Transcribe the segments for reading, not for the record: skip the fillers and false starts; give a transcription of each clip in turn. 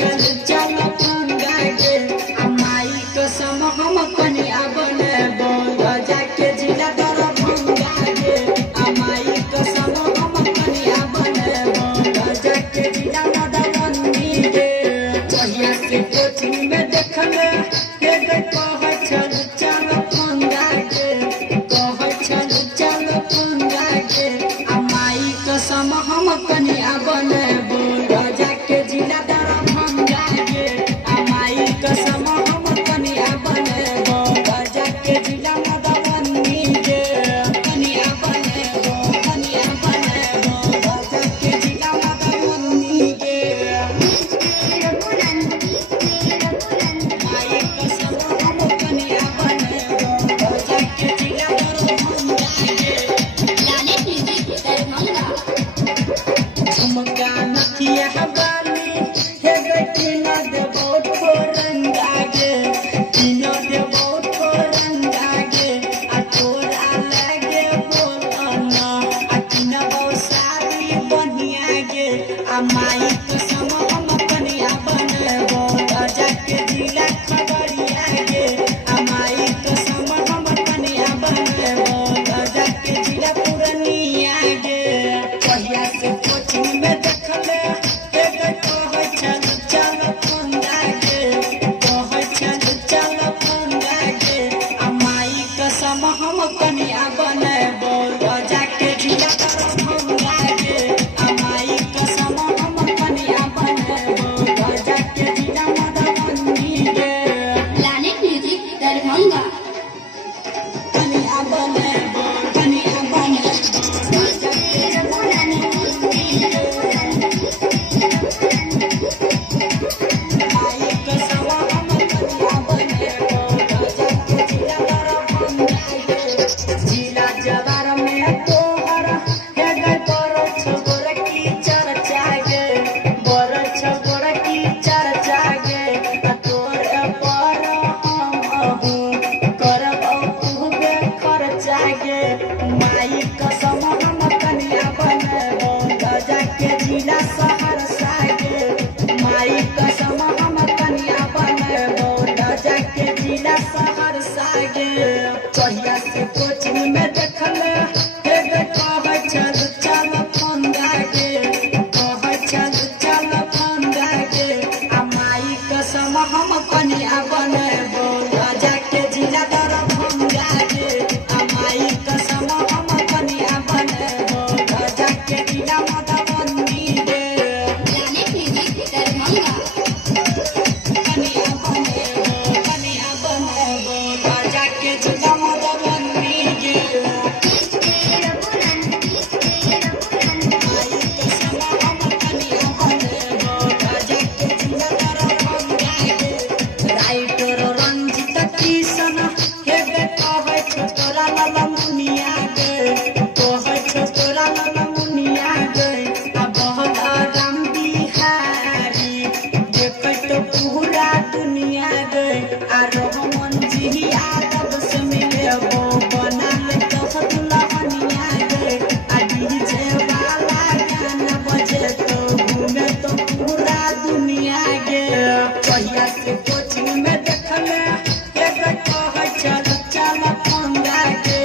चल चल पंगा के अमाई कसम हम कनिया बनबो जाके जिला दरभंगा के अमाई कसम हम कनिया बनबो जाके जिला मधुबनी के कहिया से कोचिंग में देखले हे कह चल चल पंगा के कह चल चल पंगा के अमाई कसम हम कनिया बनबो जाके जिला दरभंगा के अमाई कसम हम कनिया बनबो जाके जिला मधुबनी के कनिया बनबो जाके जिला मधुबनी के अमाई कसम हम कनिया बनबो जाके जिला दरभंगा के झुमका नथिया हवाली हे बेटी न देबो ठोरंगा गे तीनो देबो ठोरंगा गे आ तोरा लागे बोलना आ तीनबो सारी बनिया गे आ माई कसम हम कनिया बनबो जाके जिला खगड़िया गे आ माई कसम हम कनिया बनबो जाके जिला पूर्णिया गे कहिया से कोचिंग में देखले हे कह चल चल पंगा के कह चल चल पंगा के अमाई कसम हम कनिया बनबो जाके जिला दरभंगा के अमाई कसम हम कनिया बनबो जाके जिला मधुबनी के प्लैनेट म्यूजिक दरभंगा कनिया बनबो अमाई कसम हम कनिया बनबो जाके जिला दरभंगा के जिला जवार में तोहर हे गए बड़ छगोर की चर्चा गे बड़ छगोर की चर्चा गे आ तोर पर हम करबो खूबे खर्चा गे माई कसम हम कनिया बनबो जाके जिला सहरसा गे माई कसम हम कनिया बनबो जाके जिला सहरसा गे कहिया से कोचिंग में देखले हे कह चल चल पंगा के कह चल चल पंगा के अमाई कसम हम कनिया बनबो जाके जिला दरभंगा के अमाई कसम हम कनिया बनबो जाके जिला मधुबनी के प्लैनेट म्यूजिक दरभंगा कनिया बनबो जाके जिला मधुबनी के राइटर रंजित किशन हे कह छोरा ललमुनिया गे कह छोरा ललमुनिया गे आ बहला राम बिहारी देख तो पूरा दुनिया गे आ रहमन जी यादव से मिलेबो बनल कह दुल्हनिया गे आ डीजे वाला गाना बजे तो घूमे तो पूरा दुनिया गे कहिया से कोचिंग में देखले हे कह चल चल पंगा के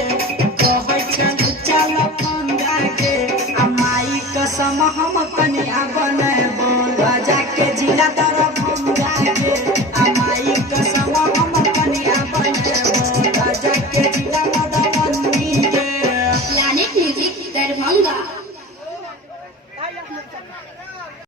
कह चल चल पंगा के अमाई कसम हम कनिया बनबो जाके जिला दरभंगा के अमाई कसम हम कनिया बनबो जाके जिला मधुबनी के प्लैनेट म्यूजिक दरभंगा